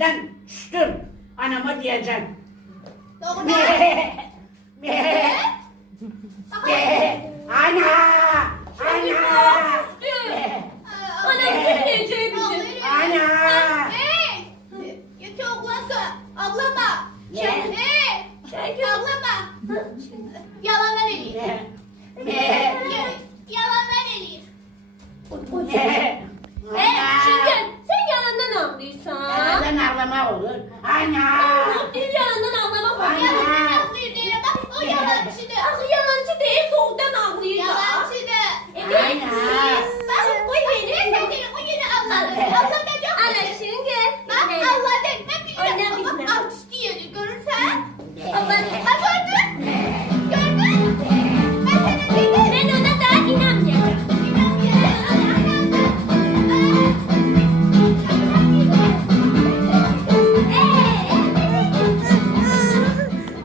içinden düştüm. Anama diyeceğim. Doğru. Me, me, me. Ana! Ana! Anam söyleyeceği bir şey. Ana! Yatı ablası. Ablama. Ne? Ablama. Yalandan eleyim. Me, me, Yalandan eleyim. me. Şimdi Ana! sen yalandan ağlıyorsan. Yalandan ağlama olur. Ana! Bir yalandan ağlamak var. Ana! Yalandan ağlıyor diye bak. O yalancıdır. Ah yalancı değil soğuktan ağlıyor ya. Yalancıdır. Evet. Ana! Bak koy beni. Sen beni o yine anladın.